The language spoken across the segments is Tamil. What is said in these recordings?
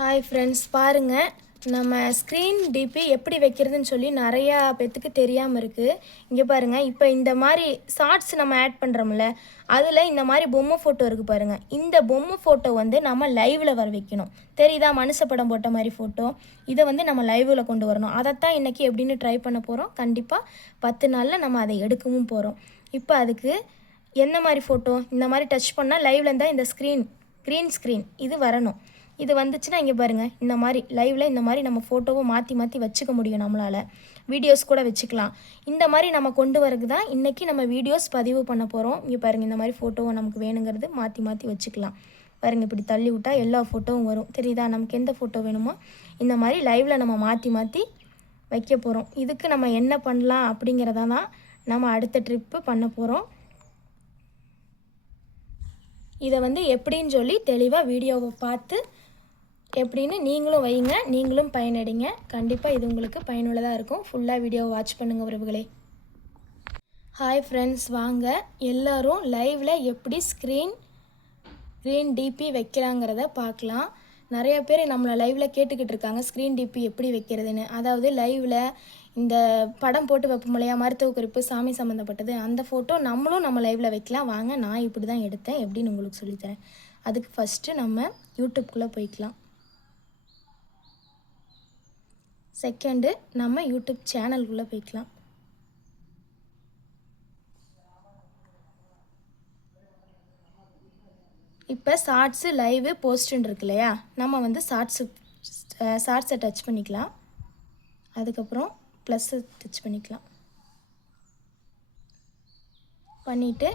ஹாய் ஃப்ரெண்ட்ஸ், பாருங்கள் நம்ம ஸ்க்ரீன் டிபி எப்படி வைக்கிறதுன்னு சொல்லி நிறையா பேத்துக்கு தெரியாமல் இருக்குது. இங்கே பாருங்கள், இப்போ இந்த மாதிரி ஷார்ட்ஸ் நம்ம ஆட் பண்ணுறோம்ல, அதில் இந்த மாதிரி பொம்மை ஃபோட்டோ இருக்குது பாருங்கள். இந்த பொம்மை ஃபோட்டோ வந்து நம்ம லைவில் வர வைக்கணும். தெரியுதா? மனுஷ படம் போட்ட மாதிரி ஃபோட்டோ. இதை வந்து நம்ம லைவில் கொண்டு வரணும். அதைத்தான் இன்றைக்கி எப்படின்னு ட்ரை பண்ண போகிறோம். கண்டிப்பாக 10 நாளில் நம்ம அதை எடுக்கவும் போகிறோம். இப்போ அதுக்கு என்ன மாதிரி ஃபோட்டோ, இந்த மாதிரி டச் பண்ணால் லைவில் இருந்தால் இந்த க்ரீன் ஸ்க்ரீன் இது வரணும். இது வந்துச்சுன்னா இங்கே பாருங்கள், இந்த மாதிரி லைவில் இந்த மாதிரி நம்ம ஃபோட்டோவை மாற்றி மாற்றி வச்சுக்க முடியும். நம்மளால் வீடியோஸ் கூட வச்சுக்கலாம். இந்த மாதிரி நம்ம கொண்டு வரது தான் இன்றைக்கி நம்ம வீடியோஸ் பதிவு பண்ண போகிறோம். இங்கே பாருங்கள், இந்த மாதிரி ஃபோட்டோவை நமக்கு வேணுங்கிறது மாற்றி மாற்றி வச்சுக்கலாம். பாருங்கள், இப்படி தள்ளி விட்டால் எல்லா ஃபோட்டோவும் வரும். தெரியுதா? நமக்கு எந்த ஃபோட்டோ வேணுமோ இந்த மாதிரி லைவில் நம்ம மாற்றி மாற்றி வைக்க போகிறோம். இதுக்கு நம்ம என்ன பண்ணலாம் அப்படிங்கிறத தான் நம்ம அடுத்த ட்ரிப்பு பண்ண போகிறோம். இதை வந்து எப்படின்னு சொல்லி தெளிவாக வீடியோவை பார்த்து எப்படின்னு நீங்களும் வைங்க, நீங்களும் பயனடைங்க. கண்டிப்பாக இது உங்களுக்கு பயனுள்ளதாக இருக்கும். ஃபுல்லாக வீடியோவை வாட்ச் பண்ணுங்கள் உறவுகளே. ஹாய் ஃப்ரெண்ட்ஸ், வாங்க எல்லோரும் லைவில் எப்படி ஸ்க்ரீன் டிபி வைக்கிறாங்கிறத பார்க்கலாம். நிறைய பேர் நம்மளை லைவில் கேட்டுக்கிட்டு இருக்காங்க, ஸ்க்ரீன் டிபி எப்படி வைக்கிறதுன்னு. அதாவது லைவில் இந்த படம் போட்டு வைப்போம் இல்லையா, மருத்துவ குறிப்பு, சாமி சம்மந்தப்பட்டது, அந்த ஃபோட்டோ நம்மளும் நம்ம லைவில் வைக்கலாம். வாங்க, நான் இப்படி தான் எடுத்தேன், எப்படின்னு உங்களுக்கு சொல்லித்தரேன். அதுக்கு ஃபஸ்ட்டு நம்ம யூடியூப்குள்ளே போய்க்கலாம். செகண்டு நம்ம யூடியூப் சேனல்குள்ளே போய்க்கலாம். இப்போ ஷார்ட்ஸு, லைவு, போஸ்ட்டுன்னு இருக்கு இல்லையா, நம்ம வந்து ஷார்ட்ஸை டச் பண்ணிக்கலாம். அதுக்கப்புறம் ப்ளஸ்ஸை டச் பண்ணிக்கலாம். பண்ணிவிட்டு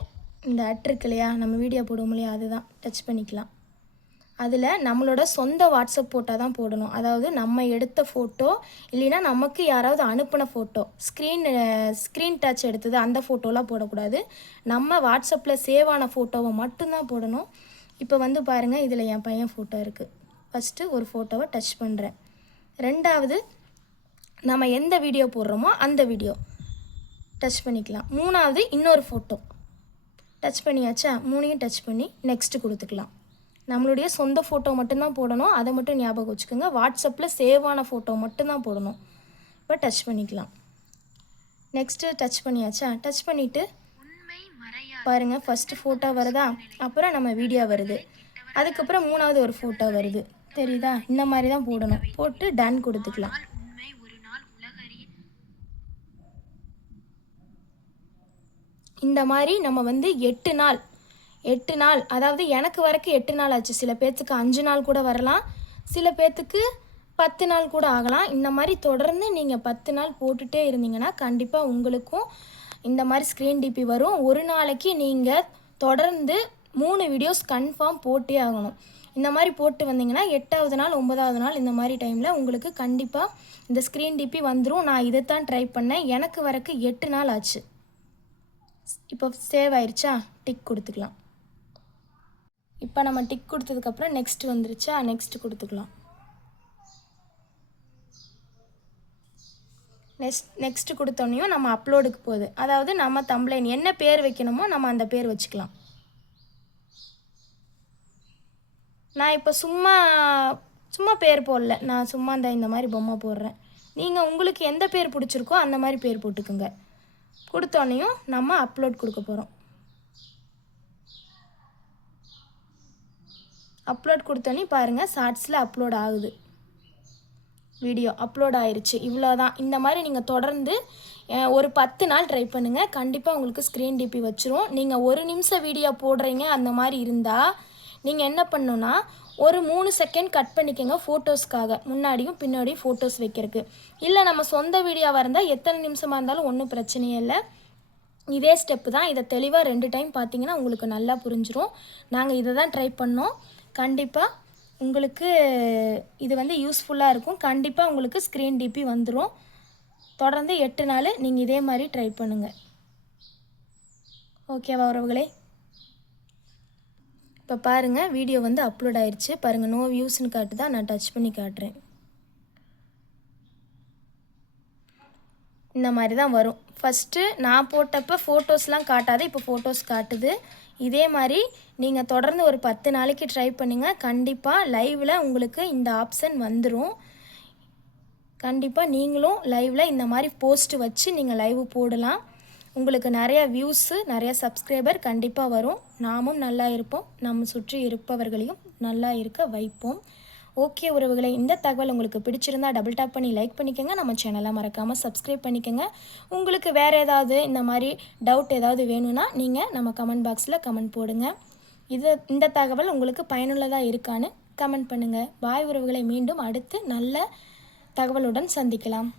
இந்த இருக்கு இல்லையா, நம்ம வீடியோ போடுவோம் இல்லையா, அதுதான் டச் பண்ணிக்கலாம். அதில் நம்மளோட சொந்த வாட்ஸ்அப் ஃபோட்டோ தான் போடணும். அதாவது நம்ம எடுத்த ஃபோட்டோ இல்லைன்னா நமக்கு யாராவது அனுப்பின ஃபோட்டோ, ஸ்க்ரீன் டச் எடுத்தது அந்த ஃபோட்டோலாம் போடக்கூடாது. நம்ம வாட்ஸ்அப்பில் சேவ் ஆன ஃபோட்டோவை மட்டும்தான் போடணும். இப்போ வந்து பாருங்கள், இதில் என் பையன் ஃபோட்டோ இருக்குது. ஃபஸ்ட்டு ஒரு ஃபோட்டோவை டச் பண்ணுறேன். ரெண்டாவது நம்ம எந்த வீடியோ போடுறோமோ அந்த வீடியோ டச் பண்ணிக்கலாம். மூணாவது இன்னொரு ஃபோட்டோ டச் பண்ணியாச்சா, மூணையும் டச் பண்ணி நெக்ஸ்ட்டு கொடுத்துக்கலாம். நம்மளுடைய சொந்த ஃபோட்டோ மட்டும்தான் போடணும், அதை மட்டும் ஞாபகம் வச்சுக்கோங்க. வாட்ஸ்அப்பில் சேவ் ஆன ஃபோட்டோ மட்டும்தான் போடணும். இப்போ டச் பண்ணிக்கலாம். நெக்ஸ்ட்டு டச் பண்ணியாச்சா, டச் பண்ணிவிட்டு பாருங்கள், ஃபஸ்ட்டு ஃபோட்டோ வருதா, அப்புறம் நம்ம வீடியோ வருது, அதுக்கப்புறம் மூணாவது ஒரு ஃபோட்டோ வருது. தெரியுதா? இந்த மாதிரி தான் போடணும். போட்டு டன் கொடுத்துக்கலாம். இந்த மாதிரி நம்ம வந்து 8 நாள், அதாவது எனக்கு வரைக்கும் 8 நாள் ஆச்சு. சில பேர்த்துக்கு 5 நாள் கூட வரலாம், சில பேர்த்துக்கு 10 நாள் கூட ஆகலாம். இந்த மாதிரி தொடர்ந்து நீங்கள் 10 நாள் போட்டுகிட்டே இருந்தீங்கன்னா கண்டிப்பாக உங்களுக்கும் இந்த மாதிரி ஸ்க்ரீன் டிபி வரும். ஒரு நாளைக்கு நீங்கள் தொடர்ந்து 3 வீடியோஸ் கன்ஃபார்ம் போட்டே ஆகணும். இந்த மாதிரி போட்டு வந்தீங்கன்னா 8வது நாள் 9வது நாள் இந்த மாதிரி டைமில் உங்களுக்கு கண்டிப்பாக இந்த ஸ்க்ரீன் டிபி வந்துடும். நான் இதைத்தான் ட்ரை பண்ணேன், எனக்கு வரைக்கும் 8 நாள் ஆச்சு. இப்போ சேவ் ஆயிடுச்சா, டிக் கொடுத்துக்கலாம். இப்போ நம்ம டிக் கொடுத்ததுக்கப்புறம் நெக்ஸ்ட் வந்துருச்சா, நெக்ஸ்ட் கொடுத்துக்கலாம். நெக்ஸ்ட் கொடுத்தோன்னையும் நம்ம அப்லோடுக்கு போகுது. அதாவது நம்ம தம்ப்லைன் என்ன பேர் வைக்கணுமோ நம்ம அந்த பேர் வச்சுக்கலாம். நான் இப்போ சும்மா பேர் போடல, நான் சும்மா இந்த மாதிரி பொம்மை போடுறேன். நீங்கள் உங்களுக்கு எந்த பேர் பிடிச்சிருக்கோ அந்த மாதிரி பேர் போட்டுக்குங்க. கொடுத்தோன்னையும் நம்ம அப்லோட் கொடுக்க போகிறோம். அப்லோட் கொடுத்தோன்னே பாருங்கள், ஷார்ட்ஸில் அப்லோட் ஆகுது, வீடியோ அப்லோட் ஆயிடுச்சு. இவ்வளோதான். இந்த மாதிரி நீங்கள் தொடர்ந்து ஒரு 10 நாள் ட்ரை பண்ணுங்கள். கண்டிப்பாக உங்களுக்கு ஸ்க்ரீன் டிபி வச்சுரும். நீங்கள் 1 நிமிஷம் வீடியோ போடுறீங்க அந்த மாதிரி இருந்தால் நீங்கள் என்ன பண்ணணுன்னா, ஒரு 3 செகண்ட் கட் பண்ணிக்கோங்க ஃபோட்டோஸ்க்காக, முன்னாடியும் பின்னாடியும் ஃபோட்டோஸ் வைக்கிறதுக்கு. இல்லை நம்ம சொந்த வீடியோவாக இருந்தால் எத்தனை நிமிஷமாக இருந்தாலும் ஒன்றும் பிரச்சனையே இல்லை. இதே ஸ்டெப்பு தான். இதை தெளிவாக 2 டைம் பார்த்தீங்கன்னா உங்களுக்கு நல்லா புரிஞ்சிடும். நாங்கள் இதை தான் ட்ரை பண்ணோம். கண்டிப்பாக உங்களுக்கு இது வந்து யூஸ்ஃபுல்லாக இருக்கும். கண்டிப்பாக உங்களுக்கு ஸ்க்ரீன் டிபி வந்துடும். தொடர்ந்து 8 நாள் நீங்கள் இதே மாதிரி ட்ரை பண்ணுங்கள். ஓகேவா உறவுகளே? இப்போ பாருங்கள், வீடியோ வந்து அப்லோட் ஆயிடுச்சு. பாருங்கள், நோ வியூஸ்ன்னு காட்டுதா, நான் டச் பண்ணி காட்டுறேன். இந்த மாதிரி தான் வரும். ஃபஸ்ட்டு நான் போட்டப்போ ஃபோட்டோஸ்லாம் காட்டாது, இப்போ ஃபோட்டோஸ் காட்டுது. இதே மாதிரி நீங்கள் தொடர்ந்து ஒரு 10 நாளைக்கு ட்ரை பண்ணுங்கள். கண்டிப்பாக லைவில் உங்களுக்கு இந்த ஆப்ஷன் வந்துடும். கண்டிப்பாக நீங்களும் லைவில் இந்த மாதிரி போஸ்ட் வச்சு நீங்கள் லைவ் போடலாம். உங்களுக்கு நிறைய வியூஸு, நிறைய சப்ஸ்கிரைபர் கண்டிப்பாக வரும். நாமும் நல்லா இருப்போம், நம்ம சுற்றி இருப்பவர்களையும் நல்லா இருக்க வைப்போம். ஓகே உறவுகளை, இந்த தகவல் உங்களுக்கு பிடிச்சிருந்தா டபுள் டாப் பண்ணி லைக் பண்ணிக்கோங்க. நம்ம சேனலை மறக்காமல் சப்ஸ்கிரைப் பண்ணிக்கோங்க. உங்களுக்கு வேறு ஏதாவது இந்த மாதிரி டவுட் ஏதாவது வேணும்னா நீங்கள் நம்ம கமெண்ட் பாக்ஸில் கமெண்ட் போடுங்க. இந்த தகவல் உங்களுக்கு பயனுள்ளதாக இருக்கான்னு கமெண்ட் பண்ணுங்கள். பாய் உறவுகளை, மீண்டும் அடுத்து நல்ல தகவலுடன் சந்திக்கலாம்.